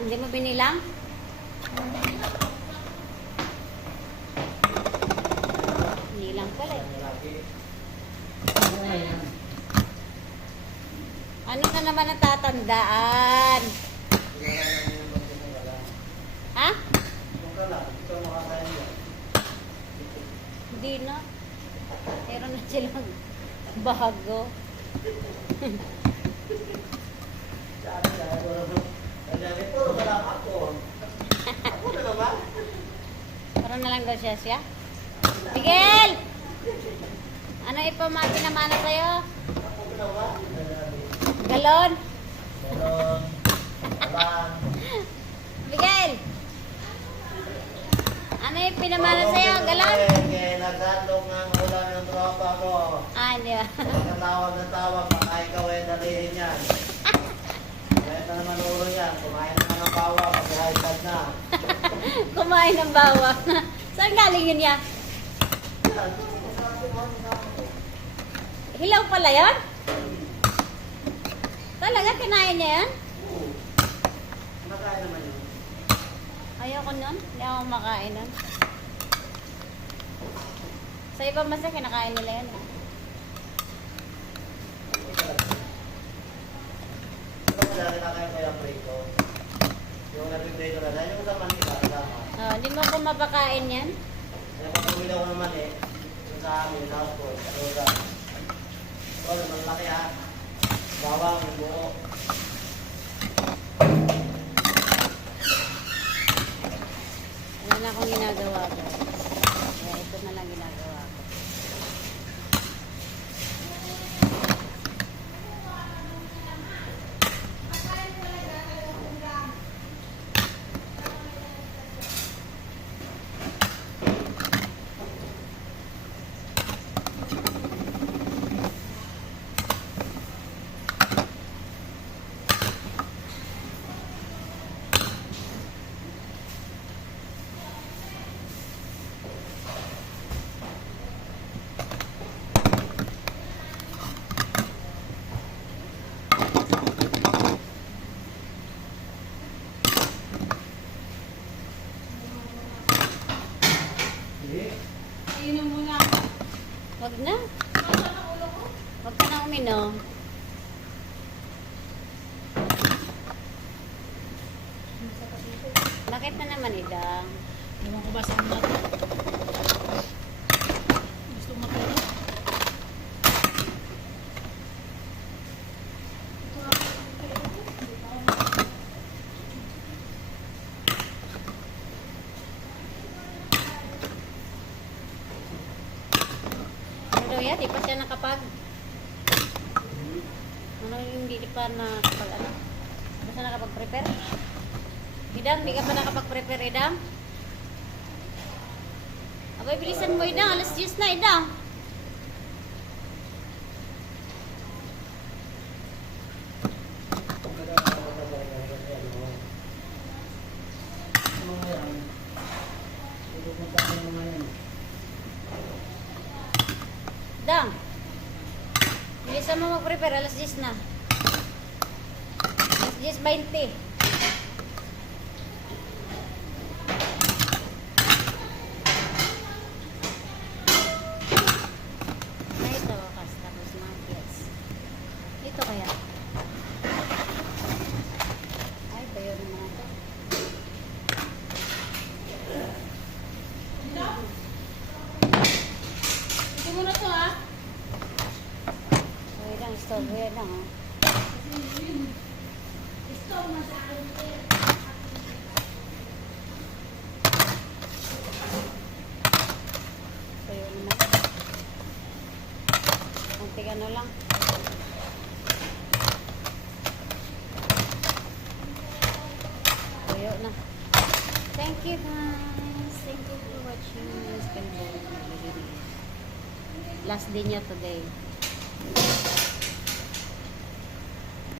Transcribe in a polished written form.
Hindi mo binilang? Binilang pala eh. Ano na naman ang tatandaan? Ha? Hindi na. Meron na silang bago. Parang na lang daw siya. Miguel! Ano pinamana sa'yo? Galon? Miguel! Ano yung pinamana sa'yo? Galon? Nagandong ng ulan ng tropa ko. Ah, hindi ba? Nagkatawag na tawag, baka ikaw ay dalihin yan. Kaya na naman ulo yan, kumain na ng bawa, pag-high blood na. Kumain ng bawang. Saan galing yun ya? Hilaw pala yan? Talaga, kinain niya yan? Nakain naman yun. Ayoko nun. Hindi ako makain nun. Sa ibang bansa, kinakain nila yan. Ito mo dahil na kayo kaya prito. Yung nag-prito na dahil yung laman nila, kasama. Oh, hindi mo ko mapakain yan? Kaya pag bumili ako naman yung sa amin, yung house ko, karoda. Oh, malaki ha. Bawang, buo. Wala na akong ginagawa, guys. Kaya ito na lang ginagawa ko. Wag na. Wag ka na uminom. Bakit na naman, Idang? Ewan ko ba saan natin? Gusto mo matulog? Ano daw yan? Di pa siya nakapag... Ano yung hindi pa nakapag... Ano? Di pa siya nakapag-prepare? Idang, di ka pa nakapag-prepare, Idang? Abay, bilisan mo, Idang. Alas 10 na, Idang. Idang. Bilisan mo mag-prepare. Alas 10 na. Alas 10:20. Ito kaya. Ay, bayo naman ito. Ito muna to ha. Wait lang, stop. Wait lang, ha. Stop mo sa akin. Bayo naman. Kunti ano lang. Bayo na. Thank you, guys. Thank you for watching. Last day niya today.